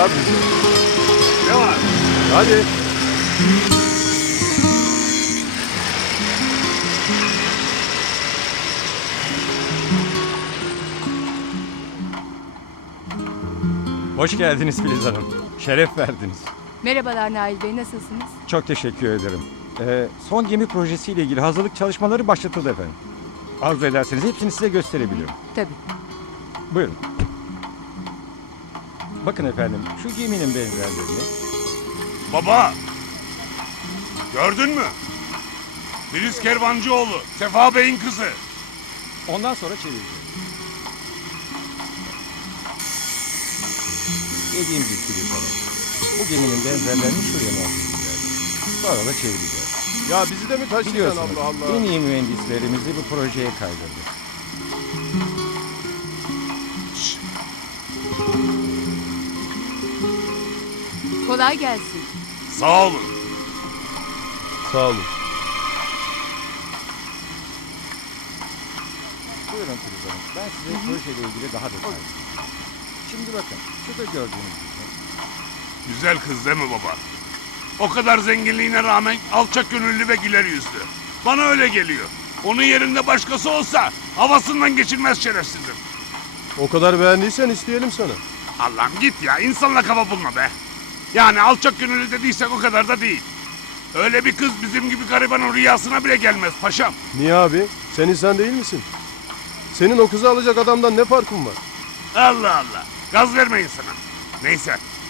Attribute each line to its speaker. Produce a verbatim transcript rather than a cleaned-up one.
Speaker 1: ya bize.
Speaker 2: Ne var?
Speaker 1: Hadi.
Speaker 3: Hoş geldiniz Filiz Hanım. Şeref verdiniz.
Speaker 4: Merhabalar Nail Bey, nasılsınız?
Speaker 3: Çok teşekkür ederim. Ee, son gemi projesiyle ilgili hazırlık çalışmaları başlatıldı efendim. Arzu ederseniz hepsini size gösterebilirim.
Speaker 4: Tabii.
Speaker 3: Buyurun. Bakın efendim, şu geminin benzerlerini.
Speaker 2: Baba! Gördün mü? Filiz Kervancıoğlu, Sefa Bey'in kızı.
Speaker 3: Ondan sonra çevireceğim. Dediğim gibi Filiz Hanım, bu geminin benzerlerini şuraya monte edeceğiz. Sonra da çevireceğiz.
Speaker 1: Ya bizi de mi taşıyacaksın
Speaker 3: Biliyorsunuz,
Speaker 1: Allah Allah?
Speaker 3: en iyi mühendislerimizi bu projeye kaydırdık.
Speaker 4: Kolay gelsin.
Speaker 2: Sağ olun.
Speaker 1: Sağ olun.
Speaker 3: Buyurun Filiz Hanım, ben size projeyle ilgili daha detaylı. Şimdi bakın, şurada gördüğünüz gibi.
Speaker 2: Güzel kız değil mi baba? O kadar zenginliğine rağmen alçak gönüllü ve güler yüzlü. Bana öyle geliyor. Onun yerinde başkası olsa havasından geçilmez şerefsizim.
Speaker 1: O kadar beğendiysen isteyelim sana.
Speaker 2: Allah'ım git ya, insanla kafa bulma be. Yani alçak gönüllü dediysek o kadar da değil. Öyle bir kız bizim gibi garibanın rüyasına bile gelmez paşam.
Speaker 1: Niye abi? Sen insan değil misin? Senin o kızı alacak adamdan ne farkın var?
Speaker 2: Allah Allah. Gaz verme insana. Neyse,